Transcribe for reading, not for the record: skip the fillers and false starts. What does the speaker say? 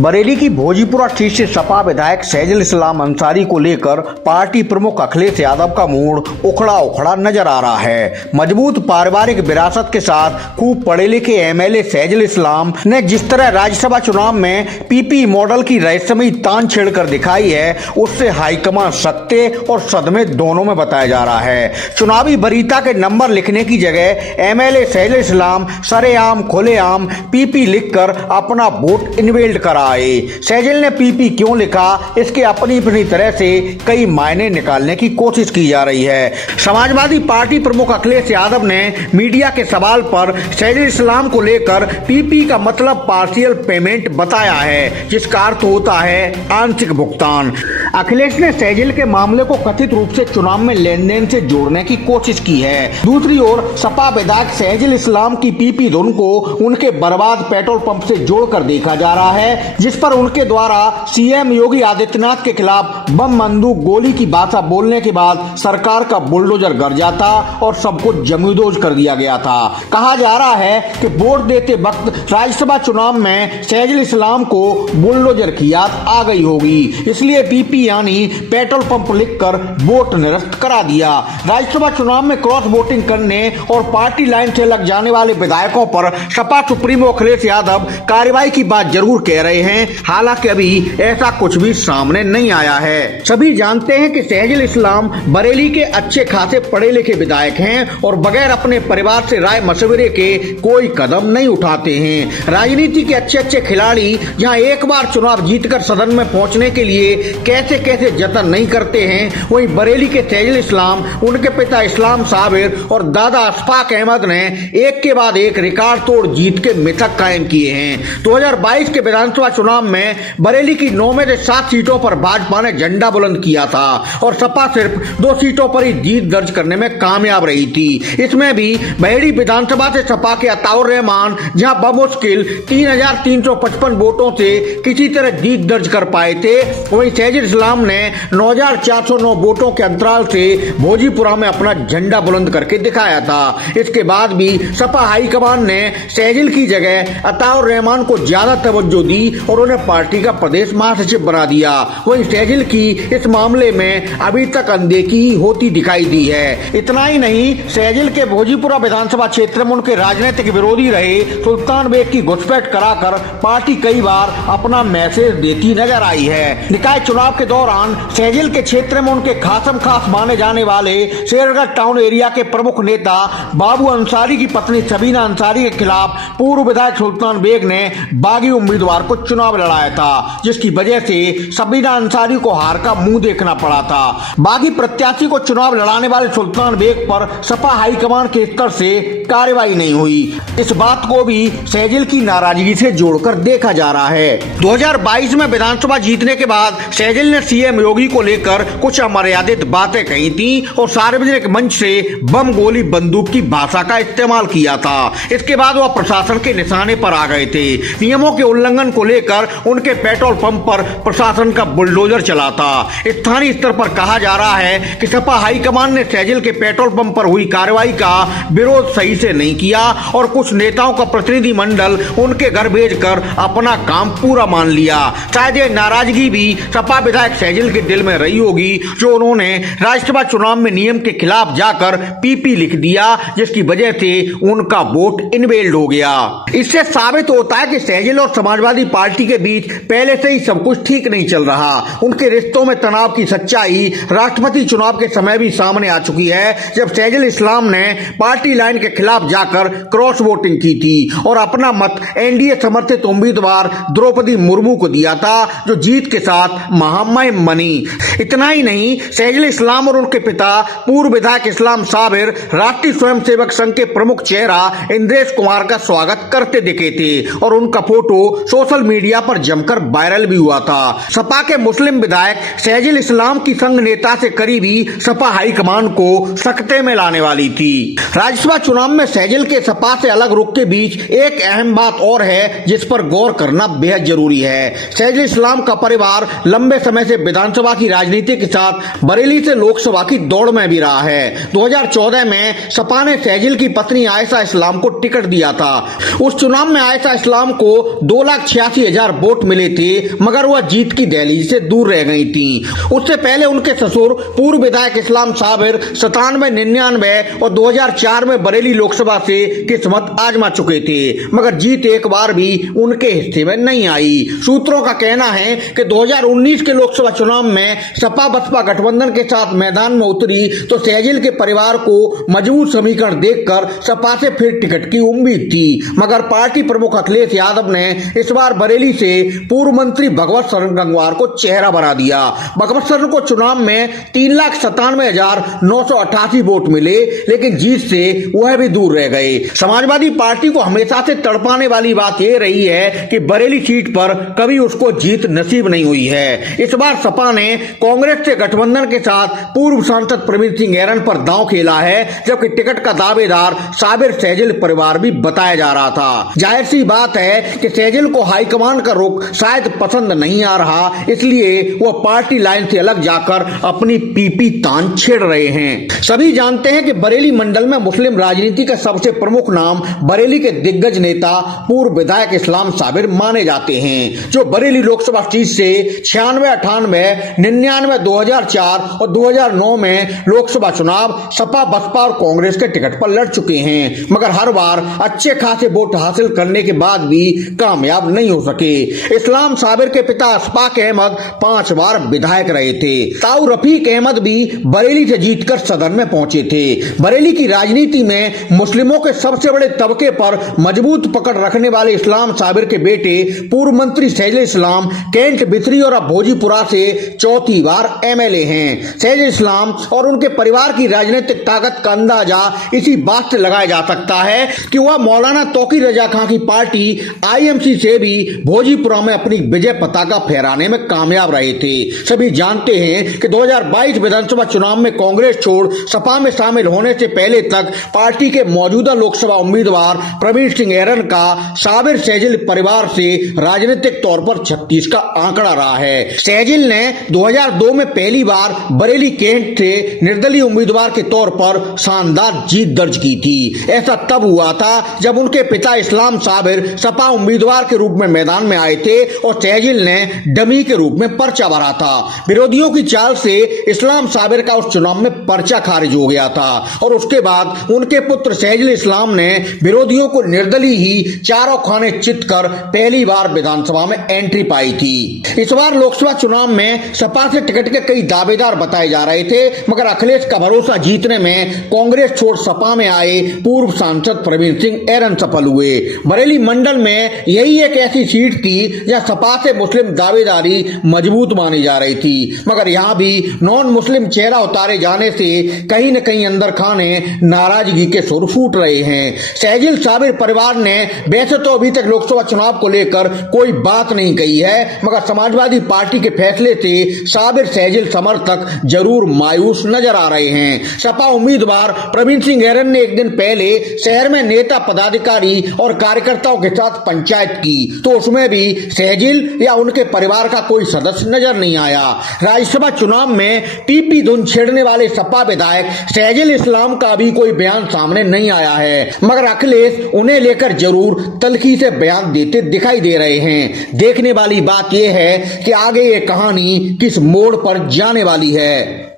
बरेली की भोजीपुरा सीट से सपा विधायक सैजुल इस्लाम अंसारी को लेकर पार्टी प्रमुख अखिलेश यादव का मूड उखड़ा उखड़ा नजर आ रहा है। मजबूत पारिवारिक विरासत के साथ खूब पढ़े लिखे एमएलए सैजुल इस्लाम ने जिस तरह राज्यसभा चुनाव में पीपी मॉडल की रहस्यमयी तान छेड़कर दिखाई है, उससे हाईकमान सकते और सदमे दोनों में बताया जा रहा है। चुनावी वरीयता के नंबर लिखने की जगह एमएलए सैजुल इस्लाम सरेआम खुलेआम पीपी लिखकर अपना वोट इन्वेल्ड कराए। सैजुल ने पीपी क्यों लिखा, इसके अपनी तरह से कई मायने निकालने की कोशिश की जा रही है। समाजवादी पार्टी प्रमुख अखिलेश यादव ने मीडिया के सवाल पर सैजुल इस्लाम को लेकर पीपी का मतलब पार्शियल पेमेंट बताया है, जिसका अर्थ होता है आंशिक भुगतान। अखिलेश ने सैजुल के मामले को कथित रूप से चुनाव में लेन देन से जोड़ने की कोशिश की है। दूसरी ओर सपा विधायक सैजुल इस्लाम की पीपी धुन को उनके बर्बाद पेट्रोल पंप से जोड़कर देखा जा रहा है, जिस पर उनके द्वारा सीएम योगी आदित्यनाथ के खिलाफ बम बंदूक गोली की भाषा बोलने के बाद सरकार का बुलडोजर गरजा था और सबको जमींदोज कर दिया गया था। कहा जा रहा है कि वोट देते वक्त राज्यसभा चुनाव में सैजुल इस्लाम को बुलडोजर की याद आ गई होगी, इसलिए पीपी यानी पेट्रोल पंप लिखकर वोट निरस्त करा दिया। राज्यसभा चुनाव में क्रॉस वोटिंग करने और पार्टी लाइन से लग जाने वाले विधायकों पर सपा सुप्रीमो अखिलेश यादव कार्रवाई की बात जरूर कह रहे हैं, हालांकि अभी ऐसा कुछ भी सामने नहीं आया है। सभी जानते हैं कि सैजुल इस्लाम बरेली के अच्छे खासे पढ़े लिखे विधायक हैं और बगैर अपने परिवार से राय मशवरे के कोई कदम नहीं उठाते हैं। राजनीति के अच्छे खिलाड़ी जहां एक बार चुनाव जीतकर सदन में पहुंचने के लिए कैसे कैसे जतन नहीं करते हैं, वहीं बरेली के सैजुल इस्लाम, उनके पिता इस्लाम साबिर और दादा अशफाक अहमद ने एक के बाद एक रिकॉर्ड तोड़ जीत के मिथक कायम किए हैं। 2022 के विधानसभा चुनाव में बरेली की 9 में से 7 सीटों पर भाजपा ने झंडा बुलंद किया था और सपा सिर्फ 2 सीटों पर ही जीत दर्ज करने में कामयाब रही थी। इसमें भी बहेड़ी विधानसभा से सपा के अताउर रहमान जहां बमुश्किल 3,355 वोटों से किसी तरह जीत दर्ज कर पाए थे, वहीं सैजुल इस्लाम ने 9,409 वोटों के अंतराल से भोजीपुरा में अपना झंडा बुलंद करके दिखाया था। इसके बाद भी सपा हाईकमान ने सैजुल की जगह अताउर रहमान को ज्यादा तवज्जो दी और उन्हें पार्टी का प्रदेश महासचिव बना दिया। वहीं सैजुल की इस मामले में अभी तक अनदेखी ही होती दिखाई दी है। इतना ही नहीं, सैजुल के भोजीपुरा विधानसभा क्षेत्र में उनके राजनीतिक विरोधी रहे सुल्तान बेग की घुसपैठ कराकर पार्टी कई बार अपना मैसेज देती नजर आई है। निकाय चुनाव के दौरान सैजुल के क्षेत्र में उनके खासम खास माने जाने वाले शेरगढ़ टाउन एरिया के प्रमुख नेता बाबू अंसारी की पत्नी सबीना अंसारी के खिलाफ पूर्व विधायक सुल्तान बेग ने बागी उम्मीदवार को चुनाव लड़ाया था, जिसकी वजह से सबीना अंसारी को हार का मुंह देखना पड़ा था। बागी प्रत्याशी को चुनाव लड़ाने वाले सुल्तान बेग पर सपा हाईकमान के स्तर से कार्रवाई नहीं हुई। इस बात को भी सैजुल की नाराजगी से जोड़कर देखा जा रहा है। 2022 में विधानसभा जीतने के बाद सैजुल ने सीएम योगी को लेकर कुछ अमर्यादित बातें कही थी और सार्वजनिक मंच से बम गोली बंदूक की भाषा का इस्तेमाल किया था। इसके बाद वह प्रशासन के निशाने पर आ गए थे। नियमों के उल्लंघन को लेकर उनके पेट्रोल पंप पर प्रशासन का बुलडोजर चला था। स्थानीय स्तर पर कहा जा रहा है कि सपा हाईकमान ने सैजुल के पेट्रोल पंप पर हुई कार्रवाई का विरोध सही से नहीं किया और कुछ नेताओं का प्रतिनिधि मंडल उनके घर भेजकर अपना काम पूरा मान लिया। शायद ये नाराजगी भी सपा विधायक सैजुल के दिल में रही होगी, जो उन्होंने राज्यसभा चुनाव में नियम के खिलाफ जाकर पीपी लिख दिया, जिसकी वजह से उनका वोट इनवेल्ड हो गया। इससे साबित होता है कि सैजुल और समाजवादी पार्टी के बीच पहले से ही सब कुछ ठीक नहीं चल रहा। उनके रिश्तों में तनाव की सच्चाई राष्ट्रपति चुनाव के समय भी सामने आ चुकी है, जब सैजुल इस्लाम ने पार्टी लाइन के खिलाफ जाकर क्रॉस वोटिंग की थी और अपना मत एनडीए समर्थित उम्मीदवार द्रौपदी मुर्मू को दिया था, जो जीत के साथ महामहिम बनी। इतना ही नहीं, सैजुल इस्लाम और उनके पिता पूर्व विधायक इस्लाम साबिर राष्ट्रीय स्वयंसेवक संघ के प्रमुख चेहरा इंद्रेश कुमार का स्वागत करते दिखे थे और उनका फोटो सोशल मीडिया पर जमकर वायरल भी हुआ था। सपा के मुस्लिम विधायक सैजुल इस्लाम की संघ नेता से करीबी सपा हाईकमान को सकते में लाने वाली थी। राज्यसभा चुनाव में सैजुल के सपा से अलग रुख के बीच एक अहम बात और है, जिस पर गौर करना बेहद जरूरी है। सैजुल इस्लाम का परिवार लंबे समय से विधानसभा की राजनीति के साथ बरेली से लोकसभा की दौड़ में भी रहा है। 2014 में सपा ने सैजुल की पत्नी आयशा इस्लाम को टिकट दिया था। उस चुनाव में आयशा इस्लाम को 2,86,000 88,000 वोट मिले थे, मगर वह जीत की दहलीज से दूर रह गई थी। उससे पहले उनके ससुर पूर्व विधायक इस्लाम साबिर 97, 99 और 2004 में बरेली लोकसभा से किस्मत आजमा चुके थे, मगर जीत एक बार भी उनके हिस्से में नहीं आई। सूत्रों का कहना है कि 2019 के लोकसभा चुनाव में सपा बसपा गठबंधन के साथ मैदान में उतरी तो सहजिल के परिवार को मजबूत समीकरण देखकर सपा से फिर टिकट की उम्मीद थी, मगर पार्टी प्रमुख अखिलेश यादव ने इस बार बरेली से पूर्व मंत्री भगवत शरण गंगवार को चेहरा बना दिया। भगवत शरण को चुनाव में 3,97,988 वोट मिले, लेकिन जीत से वह भी दूर रह गए। समाजवादी पार्टी को हमेशा से तड़पाने वाली बात यह रही है कि बरेली सीट पर कभी उसको जीत नसीब नहीं हुई है। इस बार सपा ने कांग्रेस से गठबंधन के साथ पूर्व सांसद प्रवीण सिंह ऐरन पर दांव खेला है, जबकि टिकट का दावेदार साबिर सहजिल परिवार भी बताया जा रहा था। जाहिर सी बात है कि सहजिल को हाईकमान का रुख शायद पसंद नहीं आ रहा, इसलिए वह पार्टी लाइन से अलग जाकर अपनी पीपी तान छेड़ रहे हैं। सभी जानते हैं कि बरेली मंडल में मुस्लिम राजनीति का सबसे प्रमुख नाम बरेली के दिग्गज नेता पूर्व विधायक इस्लाम साबिर माने जाते हैं, जो बरेली लोकसभा सीट से 96, 98, 99, 2004 और 2009 में लोकसभा चुनाव सपा बसपा और कांग्रेस के टिकट पर लड़ चुके हैं, मगर हर बार अच्छे खासे वोट हासिल करने के बाद भी कामयाब नहीं हो सके। इस्लाम साबिर के पिता अशफाक अहमद 5 बार विधायक रहे थे। ताऊ रफीक अहमद भी बरेली से जीतकर सदन में पहुंचे थे। बरेली की राजनीति में मुस्लिमों के सबसे बड़े तबके पर मजबूत पकड़ रखने वाले इस्लाम साबिर के बेटे पूर्व मंत्री सहजिल इस्लाम कैंट बिथरी और अब भोजीपुरा से चौथी बार एमएलए हैं। सहजिल इस्लाम और उनके परिवार की राजनीतिक ताकत का अंदाजा इसी बात से लगाया जा सकता है कि वह मौलाना तौकीर रजा खां की पार्टी आईएमसी से भी भोजीपुरा में अपनी विजय पताका फहराने में कामयाब रहे थे। सभी जानते हैं कि 2022 विधानसभा चुनाव में कांग्रेस छोड़ सपा में शामिल होने से पहले तक पार्टी के मौजूदा लोकसभा उम्मीदवार प्रवीण सिंह ऐरन का साबिर सहजिल परिवार से राजनीतिक तौर पर 36 का आंकड़ा रहा है। सहजिल ने 2002 में पहली बार बरेली कैंट से निर्दलीय उम्मीदवार के तौर पर शानदार जीत दर्ज की थी। ऐसा तब हुआ था जब उनके पिता इस्लाम साबिर सपा उम्मीदवार के रूप में मैदान में आए थे और सहजिल ने डमी के रूप में पर्चा भरा था। विरोधियों की चाल से इस्लाम साबिर का उस चुनाव में पर्चा खारिज हो गया था और उसके बाद उनके पुत्र सहजिल इस्लाम ने विरोधियों को निर्दलीय ही चारों खाने चित कर पहली बार विधानसभा में एंट्री पाई थी। इस बार लोकसभा चुनाव में सपा से टिकट के कई दावेदार बताए जा रहे थे, मगर अखिलेश का भरोसा जीतने में कांग्रेस छोड़ सपा में आए पूर्व सांसद प्रवीण सिंह ऐरन सफल हुए। बरेली मंडल में यही एक ऐसी सीट थी जहां सपा से मुस्लिम दावेदारी मजबूत मानी जा रही थी, मगर यहां भी नॉन मुस्लिम चेहरा उतारे जाने से कहीं न कहीं अंदर खाने नाराजगी के सुर फूट रहे हैं। सहजिल साबिर परिवार ने वैसे तो अभी तक लोकसभा चुनाव को लेकर कोई बात नहीं कही है, मगर समाजवादी पार्टी के फैसले से साबिर सहजिल समर्थक जरूर मायूस नजर आ रहे हैं। सपा उम्मीदवार प्रवीण सिंह ऐरन ने एक दिन पहले शहर में नेता पदाधिकारी और कार्यकर्ताओं के साथ पंचायत की, तो उसमें भी सहजिल या उनके परिवार का कोई सदस्य नजर नहीं आया। राज्यसभा चुनाव में टीपी धुन छेड़ने वाले सपा विधायक सहजिल इस्लाम का भी कोई बयान सामने नहीं आया है, मगर अखिलेश उन्हें लेकर जरूर तल्खी से बयान देते दिखाई दे रहे हैं। देखने वाली बात यह है कि आगे ये कहानी किस मोड़ पर जाने वाली है।